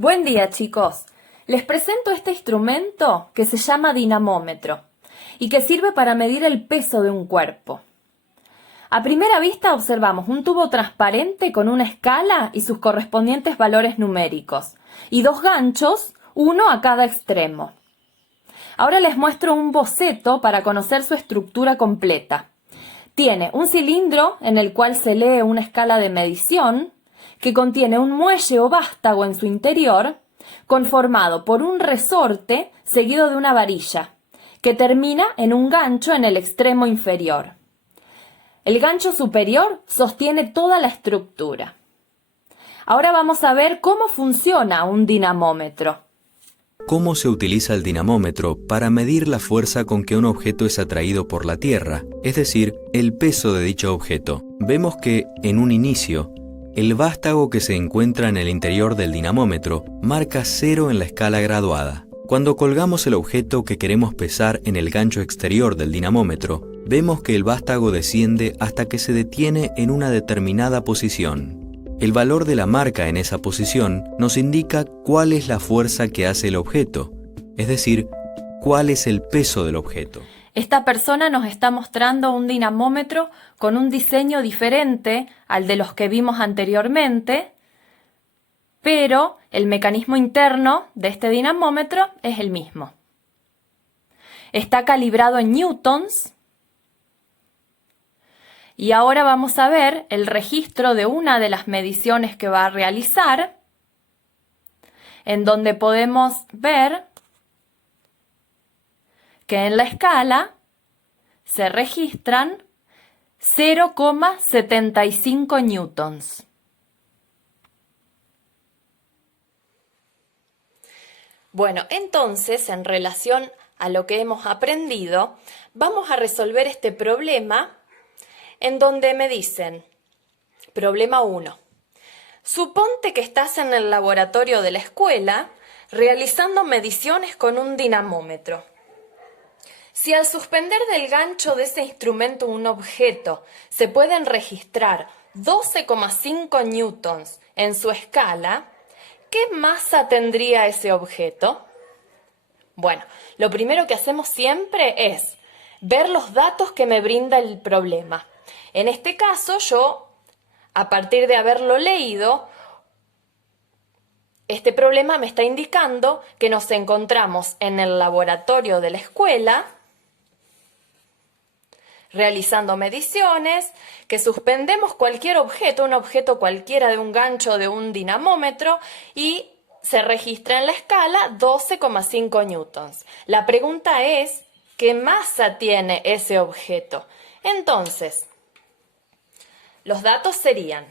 Buen día, chicos. Les presento este instrumento que se llama dinamómetro y que sirve para medir el peso de un cuerpo. A primera vista observamos un tubo transparente con una escala y sus correspondientes valores numéricos y dos ganchos, uno a cada extremo. Ahora les muestro un boceto para conocer su estructura completa. Tiene un cilindro en el cual se lee una escala de medición que contiene un muelle o vástago en su interior, conformado por un resorte seguido de una varilla, que termina en un gancho en el extremo inferior. El gancho superior sostiene toda la estructura. Ahora vamos a ver cómo funciona un dinamómetro. ¿Cómo se utiliza el dinamómetro para medir la fuerza con que un objeto es atraído por la Tierra, es decir, el peso de dicho objeto? Vemos que, en un inicio, el vástago que se encuentra en el interior del dinamómetro marca 0 en la escala graduada. Cuando colgamos el objeto que queremos pesar en el gancho exterior del dinamómetro, vemos que el vástago desciende hasta que se detiene en una determinada posición. El valor de la marca en esa posición nos indica cuál es la fuerza que hace el objeto, es decir, cuál es el peso del objeto. Esta persona nos está mostrando un dinamómetro con un diseño diferente al de los que vimos anteriormente, pero el mecanismo interno de este dinamómetro es el mismo. Está calibrado en newtons y ahora vamos a ver el registro de una de las mediciones que va a realizar, en donde podemos ver que en la escala se registran 0,75 newtons. Bueno, entonces, en relación a lo que hemos aprendido, vamos a resolver este problema en donde me dicen, problema 1. Suponte que estás en el laboratorio de la escuela realizando mediciones con un dinamómetro. Si al suspender del gancho de ese instrumento un objeto se pueden registrar 12,5 newtons en su escala, ¿qué masa tendría ese objeto? Bueno, lo primero que hacemos siempre es ver los datos que me brinda el problema. En este caso, yo, a partir de haberlo leído, este problema me está indicando que nos encontramos en el laboratorio de la escuela realizando mediciones, que suspendemos cualquier objeto, un objeto cualquiera de un gancho de un dinamómetro y se registra en la escala 12,5 newtons. La pregunta es, ¿qué masa tiene ese objeto? Entonces, los datos serían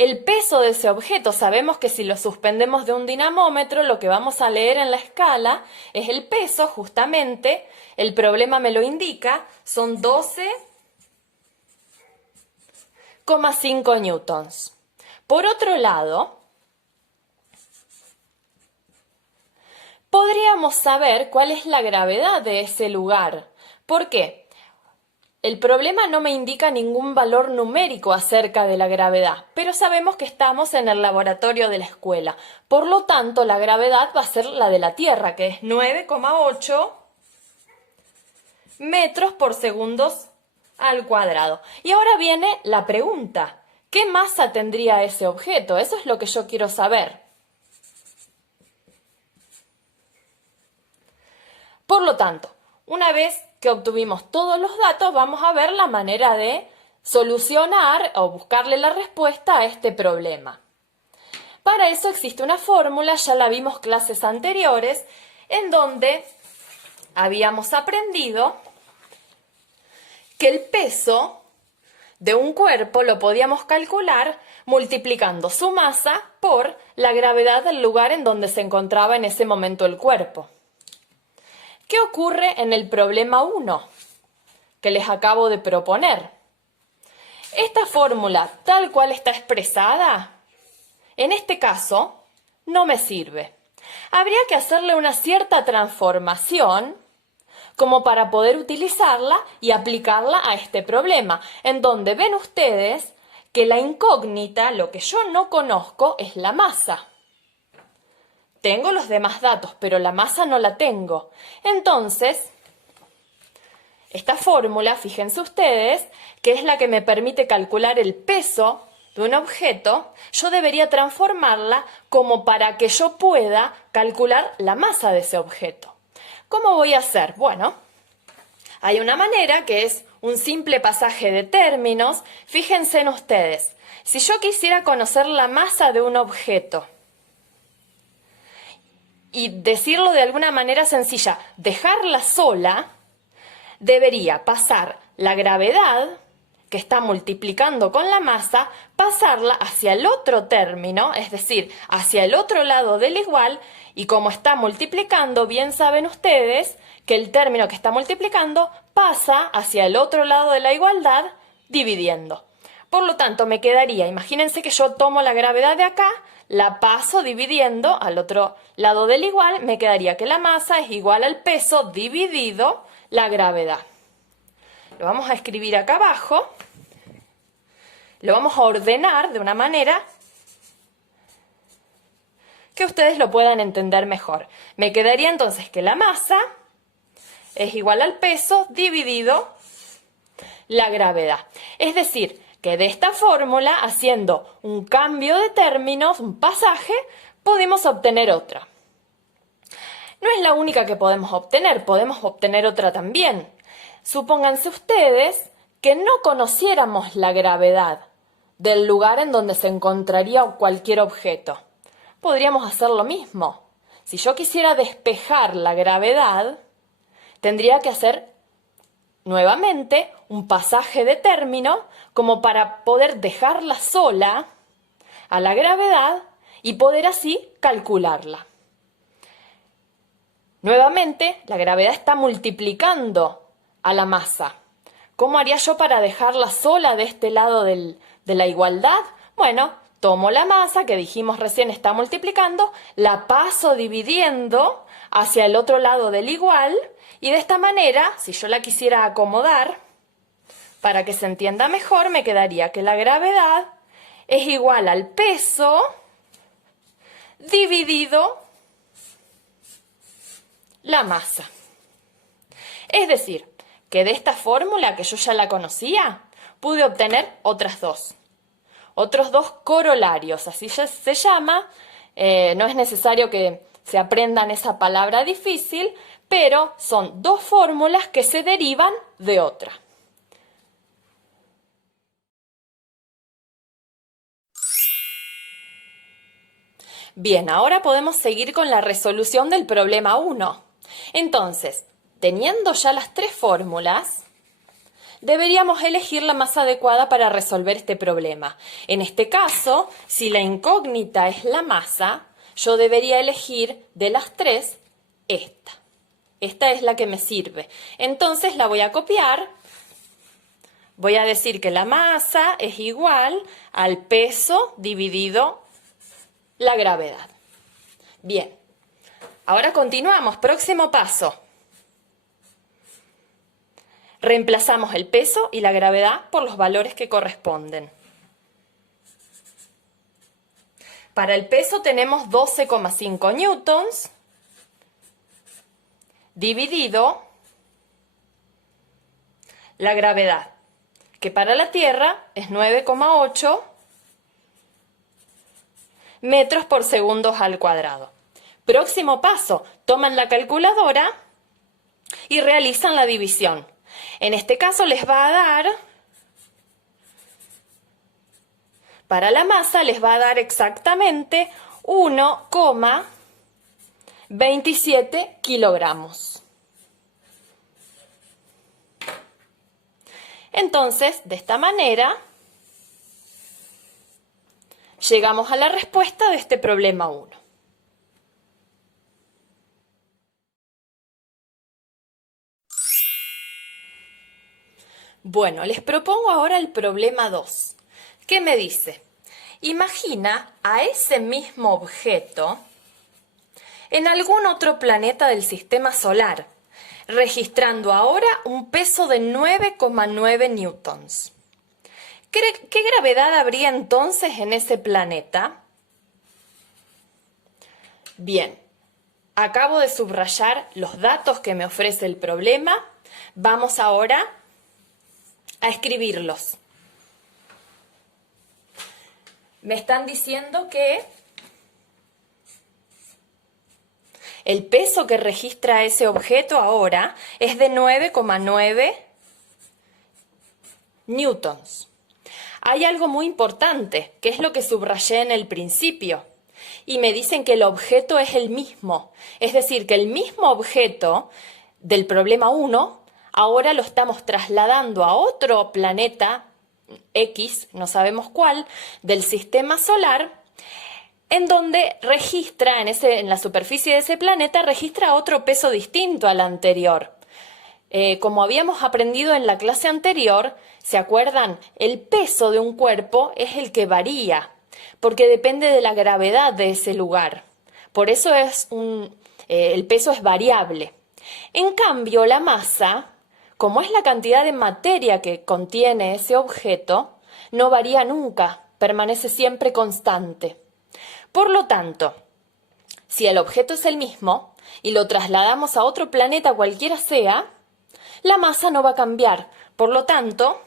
el peso de ese objeto. Sabemos que si lo suspendemos de un dinamómetro, lo que vamos a leer en la escala es el peso, justamente. El problema me lo indica, son 12,5 newtons. Por otro lado, podríamos saber cuál es la gravedad de ese lugar. ¿Por qué? El problema no me indica ningún valor numérico acerca de la gravedad, pero sabemos que estamos en el laboratorio de la escuela. Por lo tanto, la gravedad va a ser la de la Tierra, que es 9,8 metros por segundos al cuadrado. Y ahora viene la pregunta, ¿qué masa tendría ese objeto? Eso es lo que yo quiero saber. Por lo tanto, una vez que obtuvimos todos los datos, vamos a ver la manera de solucionar o buscarle la respuesta a este problema. Para eso existe una fórmula, ya la vimos clases anteriores, en donde habíamos aprendido que el peso de un cuerpo lo podíamos calcular multiplicando su masa por la gravedad del lugar en donde se encontraba en ese momento el cuerpo. ¿Qué ocurre en el problema 1 que les acabo de proponer? Esta fórmula, tal cual está expresada, en este caso, no me sirve. Habría que hacerle una cierta transformación como para poder utilizarla y aplicarla a este problema, en donde ven ustedes que la incógnita, lo que yo no conozco, es la masa. Tengo los demás datos, pero la masa no la tengo. Entonces, esta fórmula, fíjense ustedes, que es la que me permite calcular el peso de un objeto, yo debería transformarla como para que yo pueda calcular la masa de ese objeto. ¿Cómo voy a hacer? Bueno, hay una manera que es un simple pasaje de términos. Fíjense en ustedes, si yo quisiera conocer la masa de un objeto y decirlo de alguna manera sencilla, dejarla sola, debería pasar la gravedad que está multiplicando con la masa, pasarla hacia el otro término, es decir, hacia el otro lado del igual, y como está multiplicando, bien saben ustedes que el término que está multiplicando pasa hacia el otro lado de la igualdad dividiendo. Por lo tanto, me quedaría, imagínense que yo tomo la gravedad de acá, la paso dividiendo al otro lado del igual, me quedaría que la masa es igual al peso dividido la gravedad. Lo vamos a escribir acá abajo, lo vamos a ordenar de una manera que ustedes lo puedan entender mejor. Me quedaría entonces que la masa es igual al peso dividido la gravedad. Es decir, que de esta fórmula, haciendo un cambio de términos, un pasaje, pudimos obtener otra. No es la única que podemos obtener otra también. Supónganse ustedes que no conociéramos la gravedad del lugar en donde se encontraría cualquier objeto. Podríamos hacer lo mismo. Si yo quisiera despejar la gravedad, tendría que hacer nuevamente un pasaje de término como para poder dejarla sola a la gravedad y poder así calcularla. Nuevamente, la gravedad está multiplicando a la masa. ¿Cómo haría yo para dejarla sola de este lado de la igualdad? Bueno, tomo la masa que dijimos recién está multiplicando, la paso dividiendo hacia el otro lado del igual y de esta manera, si yo la quisiera acomodar, para que se entienda mejor, me quedaría que la gravedad es igual al peso dividido la masa. Es decir, que de esta fórmula, que yo ya la conocía, pude obtener otros dos corolarios, así ya se llama. No es necesario que se aprendan esa palabra difícil, pero son dos fórmulas que se derivan de otra. Bien, ahora podemos seguir con la resolución del problema 1. Entonces, teniendo ya las tres fórmulas, deberíamos elegir la más adecuada para resolver este problema. En este caso, si la incógnita es la masa, yo debería elegir de las tres esta. Esta es la que me sirve. Entonces la voy a copiar. Voy a decir que la masa es igual al peso dividido la gravedad. Bien, ahora continuamos. Próximo paso. Reemplazamos el peso y la gravedad por los valores que corresponden. Para el peso tenemos 12,5 newtons dividido la gravedad, que para la Tierra es 9,8 metros por segundo al cuadrado. Próximo paso, toman la calculadora y realizan la división. En este caso les va a dar, para la masa les va a dar exactamente 1,27 kilogramos. Entonces, de esta manera, llegamos a la respuesta de este problema 1. Bueno, les propongo ahora el problema 2. ¿Qué me dice? Imagina a ese mismo objeto en algún otro planeta del sistema solar, registrando ahora un peso de 9,9 newtons. ¿Qué gravedad habría entonces en ese planeta? Bien, acabo de subrayar los datos que me ofrece el problema. Vamos ahora a escribirlos. Me están diciendo que el peso que registra ese objeto ahora es de 9,9 newtons. Hay algo muy importante, que es lo que subrayé en el principio. Y me dicen que el objeto es el mismo. Es decir, que el mismo objeto del problema 1, ahora lo estamos trasladando a otro planeta X, no sabemos cuál, del sistema solar, en donde registra, en la superficie de ese planeta, registra otro peso distinto al anterior. Como habíamos aprendido en la clase anterior, ¿se acuerdan? El peso de un cuerpo es el que varía, porque depende de la gravedad de ese lugar. Por eso el peso es variable. En cambio, la masa, como es la cantidad de materia que contiene ese objeto, no varía nunca, permanece siempre constante. Por lo tanto, si el objeto es el mismo y lo trasladamos a otro planeta cualquiera sea, la masa no va a cambiar. Por lo tanto,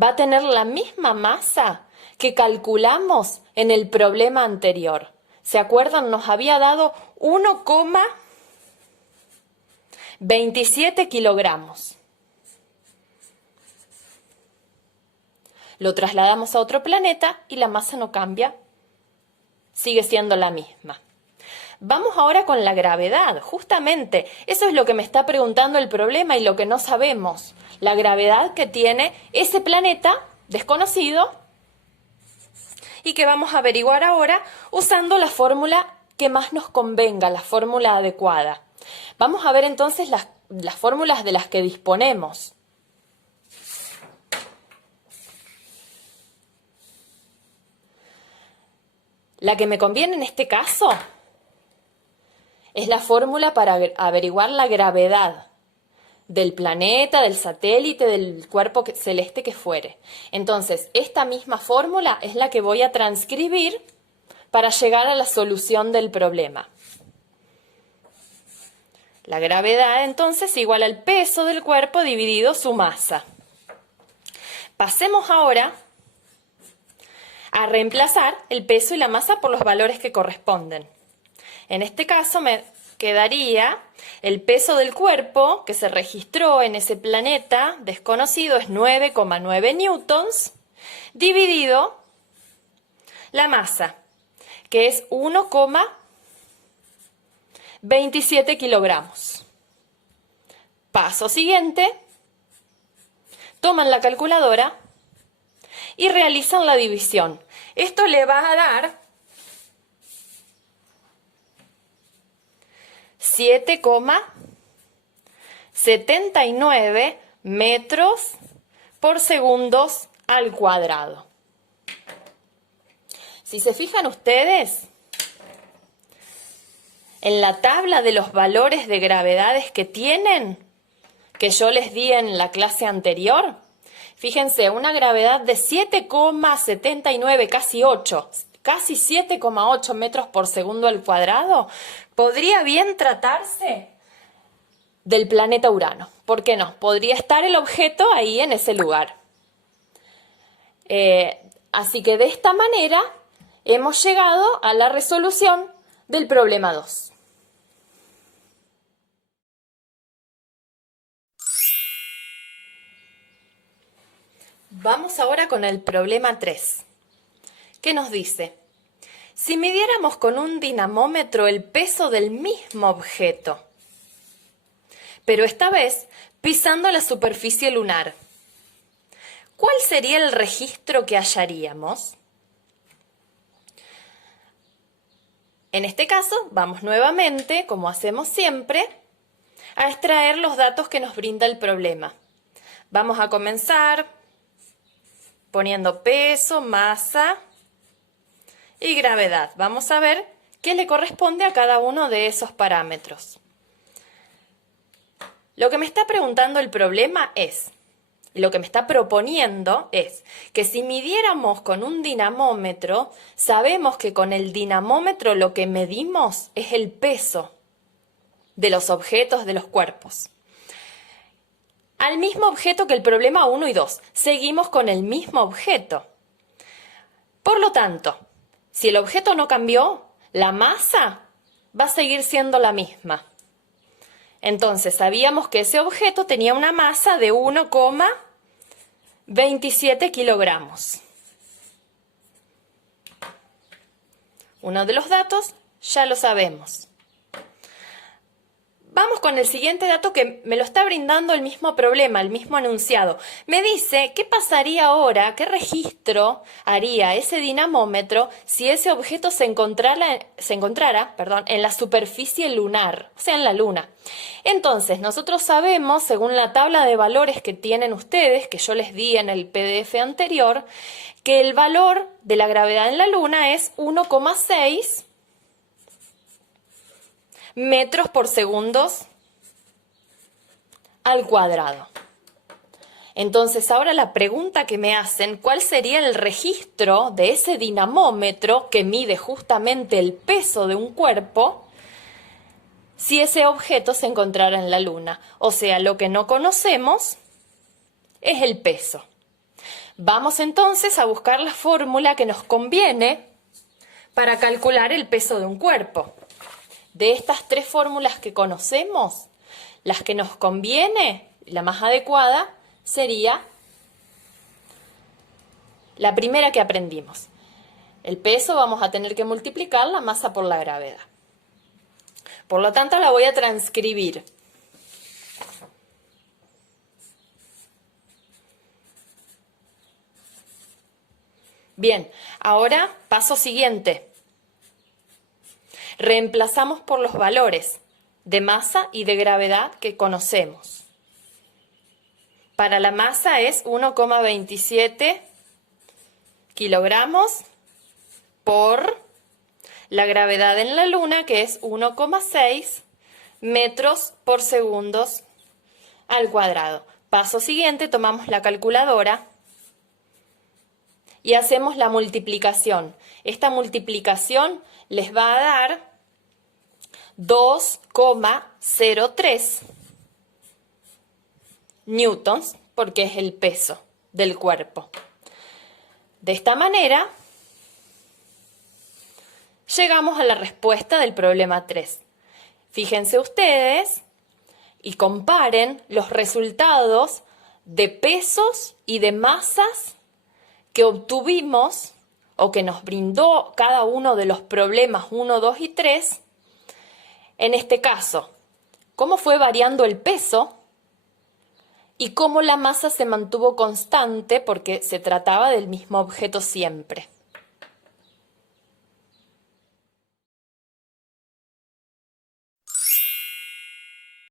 va a tener la misma masa que calculamos en el problema anterior. ¿Se acuerdan? Nos había dado 1,27 kilogramos. Lo trasladamos a otro planeta y la masa no cambia. Sigue siendo la misma. Vamos ahora con la gravedad. Justamente, eso es lo que me está preguntando el problema y lo que no sabemos. La gravedad que tiene ese planeta desconocido y que vamos a averiguar ahora usando la fórmula que más nos convenga, la fórmula adecuada. Vamos a ver entonces las fórmulas de las que disponemos. La que me conviene en este caso es la fórmula para averiguar la gravedad del planeta, del satélite, del cuerpo celeste que fuere. Entonces, esta misma fórmula es la que voy a transcribir para llegar a la solución del problema. La gravedad, entonces, igual al peso del cuerpo dividido su masa. Pasemos ahora a reemplazar el peso y la masa por los valores que corresponden. En este caso me quedaría el peso del cuerpo que se registró en ese planeta desconocido es 9,9 newtons dividido la masa, que es 1,27 kilogramos. Paso siguiente, toman la calculadora y realizan la división. Esto le va a dar 7,79 metros por segundos al cuadrado. Si se fijan ustedes, en la tabla de los valores de gravedades que tienen, que yo les di en la clase anterior, fíjense, una gravedad de 7,79, casi 8, casi 7,8 metros por segundo al cuadrado, podría bien tratarse del planeta Urano. ¿Por qué no? Podría estar el objeto ahí en ese lugar. Así que de esta manera hemos llegado a la resolución del problema 2. Vamos ahora con el problema 3. ¿Qué nos dice? Si midiéramos con un dinamómetro el peso del mismo objeto, pero esta vez pisando la superficie lunar, ¿cuál sería el registro que hallaríamos? En este caso, vamos nuevamente, como hacemos siempre, a extraer los datos que nos brinda el problema. Vamos a comenzar poniendo peso, masa y gravedad. Vamos a ver qué le corresponde a cada uno de esos parámetros. Lo que me está preguntando el problema es, lo que me está proponiendo es que si midiéramos con un dinamómetro, sabemos que con el dinamómetro lo que medimos es el peso de los objetos, de los cuerpos. Al mismo objeto que el problema 1 y 2. Seguimos con el mismo objeto. Por lo tanto, si el objeto no cambió, la masa va a seguir siendo la misma. Entonces, sabíamos que ese objeto tenía una masa de 1,27 kilogramos. Uno de los datos ya lo sabemos. Vamos con el siguiente dato que me lo está brindando el mismo problema, el mismo enunciado. Me dice qué pasaría ahora, qué registro haría ese dinamómetro si ese objeto se encontrara, en la superficie lunar, o sea, en la Luna. Entonces, nosotros sabemos, según la tabla de valores que tienen ustedes, que yo les di en el PDF anterior, que el valor de la gravedad en la Luna es 1,6 metros por segundos al cuadrado. Entonces, ahora la pregunta que me hacen, ¿cuál sería el registro de ese dinamómetro que mide justamente el peso de un cuerpo si ese objeto se encontrara en la Luna? O sea, lo que no conocemos es el peso. Vamos entonces a buscar la fórmula que nos conviene para calcular el peso de un cuerpo. De estas tres fórmulas que conocemos, las que nos conviene, la más adecuada, sería la primera que aprendimos. El peso vamos a tener que multiplicar la masa por la gravedad. Por lo tanto, la voy a transcribir. Bien, ahora paso siguiente. Reemplazamos por los valores de masa y de gravedad que conocemos. Para la masa es 1,27 kilogramos por la gravedad en la Luna, que es 1,6 metros por segundos al cuadrado. Paso siguiente, tomamos la calculadora y hacemos la multiplicación. Esta multiplicación les va a dar 2,03 newtons, porque es el peso del cuerpo. De esta manera, llegamos a la respuesta del problema 3. Fíjense ustedes y comparen los resultados de pesos y de masas que obtuvimos o que nos brindó cada uno de los problemas 1, 2 y 3. En este caso, cómo fue variando el peso y cómo la masa se mantuvo constante porque se trataba del mismo objeto siempre.